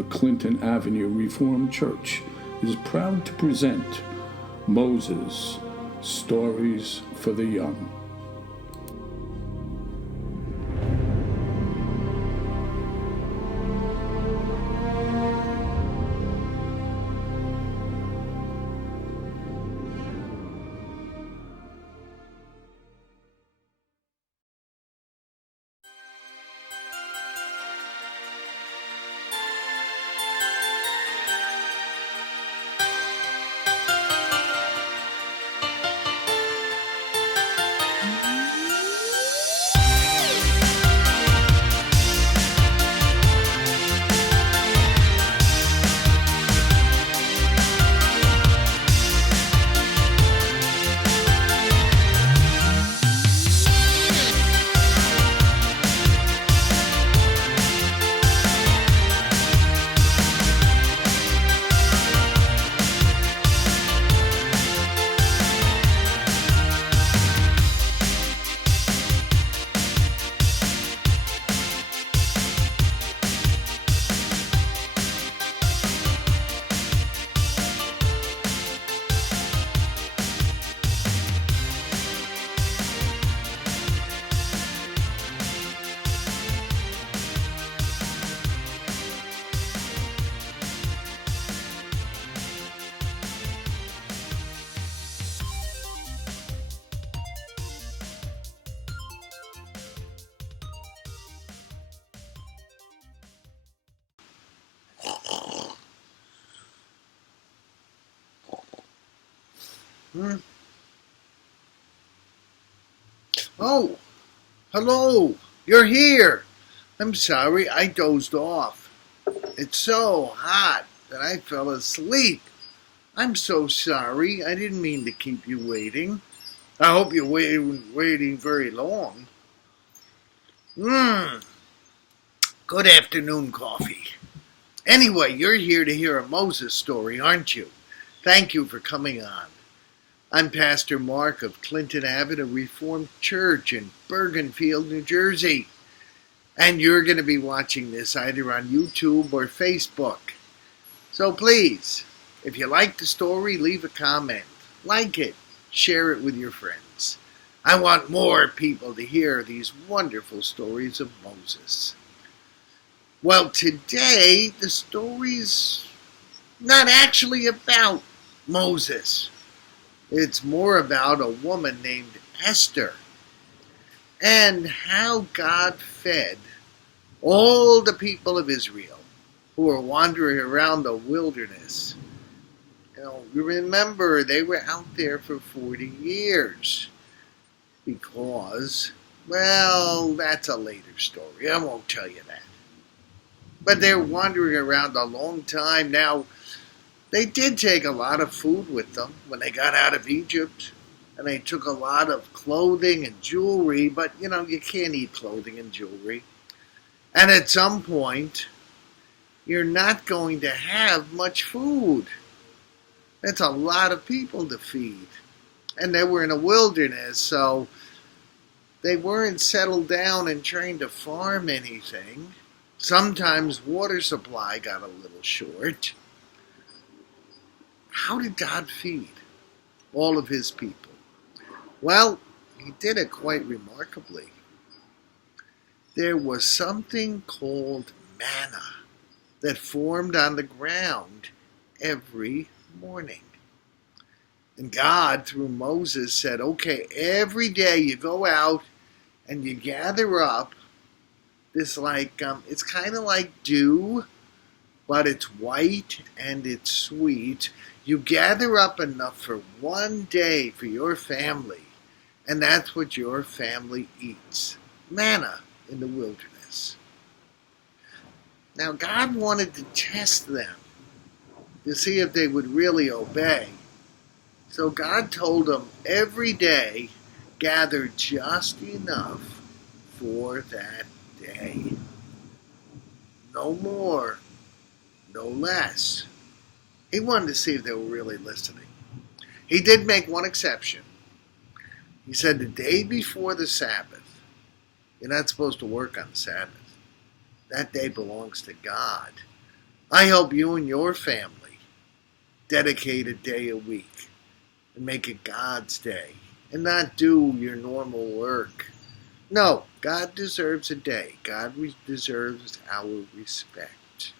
the Clinton Avenue Reformed Church is proud to present Moses, Stories for the Young. Oh, hello. You're here. I'm sorry, I dozed off. It's so hot that I fell asleep. I'm so sorry. I didn't mean to keep you waiting. I hope you weren't waiting very long. Good afternoon, coffee. Anyway, you're here to hear a Moses story, aren't you? Thank you for coming on. I'm Pastor Mark of Clinton Avenue Reformed Church in Bergenfield, New Jersey. And you're going to be watching this either on YouTube or Facebook. So please, if you like the story, leave a comment, like it, share it with your friends. I want more people to hear these wonderful stories of Moses. Well, today the story's not actually about Moses. It's more about a woman named Esther and how God fed all the people of Israel who were wandering around the wilderness. You remember they were out there for 40 years because, well, that's a later story. I won't tell you that. But they're wandering around a long time. Now, they did take a lot of food with them when they got out of Egypt, and they took a lot of clothing and jewelry, but, you can't eat clothing and jewelry. And at some point, you're not going to have much food. That's a lot of people to feed. And they were in a wilderness, so they weren't settled down and trained to farm anything. Sometimes water supply got a little short. How did God feed all of his people? Well, he did it quite remarkably. There was something called manna that formed on the ground every morning. And God, through Moses, said, okay, every day you go out and you gather up this it's kind of like dew, but it's white and it's sweet. You gather up enough for one day for your family, and that's what your family eats. Manna in the wilderness. Now, God wanted to test them to see if they would really obey. So God told them every day, gather just enough for that day. No more, no less. He wanted to see if they were really listening. He did make one exception. He said the day before the Sabbath, you're not supposed to work on the Sabbath. That day belongs to God. I hope you and your family dedicate a day a week and make it God's day and not do your normal work. No, God deserves a day. God deserves our respect.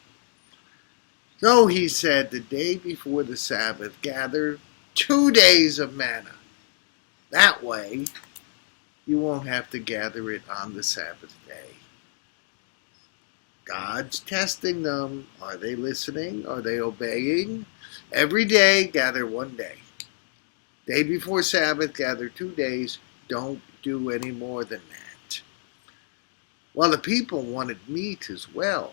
So he said, the day before the Sabbath, gather 2 days of manna. That way, you won't have to gather it on the Sabbath day. God's testing them. Are they listening? Are they obeying? Every day, gather 1 day. Day before Sabbath, gather 2 days. Don't do any more than that. Well, the people wanted meat as well.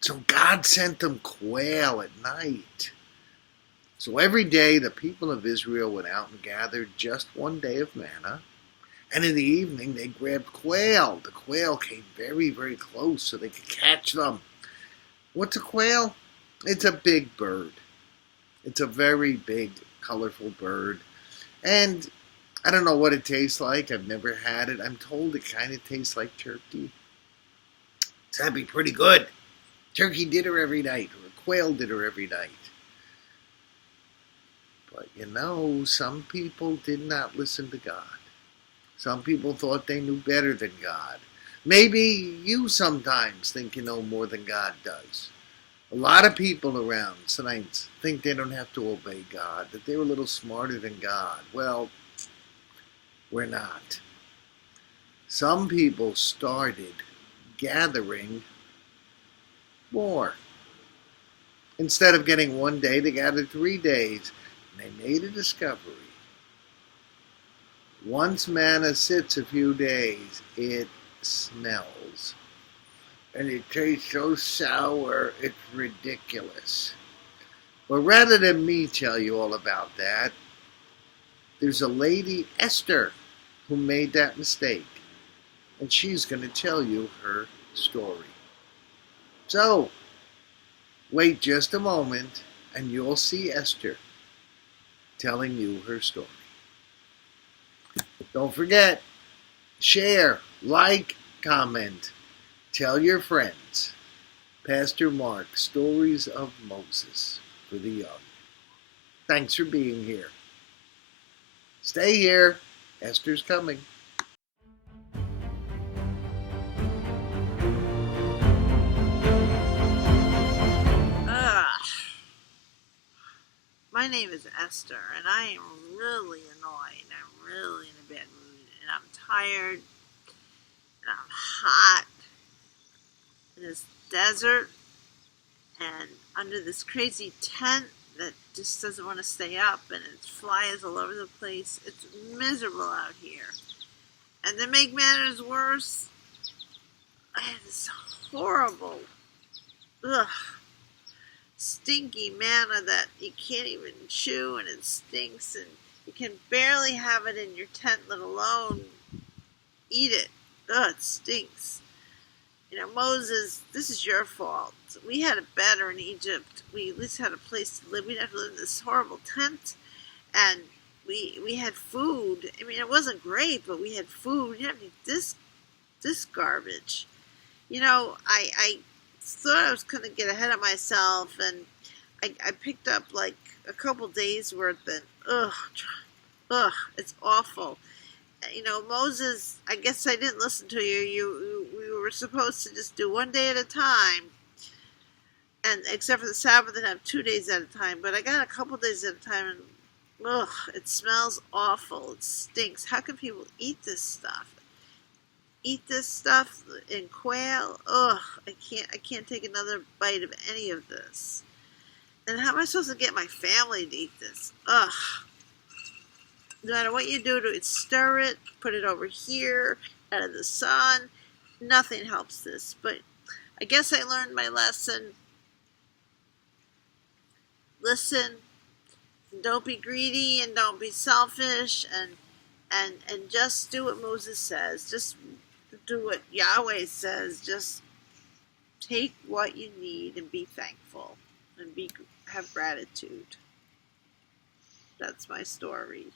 So God sent them quail at night. So every day the people of Israel went out and gathered just 1 day of manna. And in the evening they grabbed quail. The quail came very, very close so they could catch them. What's a quail? It's a big bird. It's a very big, colorful bird. And I don't know what it tastes like. I've never had it. I'm told it kind of tastes like turkey. So that'd be pretty good. Turkey dinner every night, or a quail dinner every night. But some people did not listen to God. Some people thought they knew better than God. Maybe you sometimes think you know more than God does. A lot of people around tonight think they don't have to obey God, that they're a little smarter than God. Well, we're not. Some people started gathering more. Instead of getting 1 day, they gathered 3 days. And they made a discovery. Once manna sits a few days, it smells. And it tastes so sour, it's ridiculous. But rather than me tell you all about that, there's a lady, Esther, who made that mistake. And she's going to tell you her story. So, wait just a moment, and you'll see Esther telling you her story. Don't forget, share, like, comment, tell your friends. Pastor Mark, Stories of Moses for the Young. Thanks for being here. Stay here. Esther's coming. My name is Esther, and I am really annoyed. I'm really in a bad mood, and I'm tired, and I'm hot in this desert, and under this crazy tent that just doesn't want to stay up, and it's flies all over the place. It's miserable out here. And to make matters worse, I have this horrible, stinky manna that you can't even chew, and it stinks, and you can barely have it in your tent, let alone eat it. It stinks. Moses, this is your fault. We had it better in Egypt. We at least had a place to live. We didn't have to live in this horrible tent, and we had food. I mean, it wasn't great, but we had food. We didn't have to eat this garbage. I thought I was going to get ahead of myself, and I picked up like a couple days worth, and it's awful. Moses, I guess I didn't listen to you. We were supposed to just do 1 day at a time, and except for the Sabbath, and have 2 days at a time. But I got a couple days at a time, and it smells awful. It stinks. How can people eat this stuff? Eat this stuff in quail? I can't take another bite of any of this. And how am I supposed to get my family to eat this? No matter what you do to it, stir it, put it over here, out of the sun, nothing helps this. But I guess I learned my lesson. Listen, don't be greedy, and don't be selfish, and just do what Moses says. Just do what Yahweh says. Just take what you need and be thankful, and have gratitude. That's my story.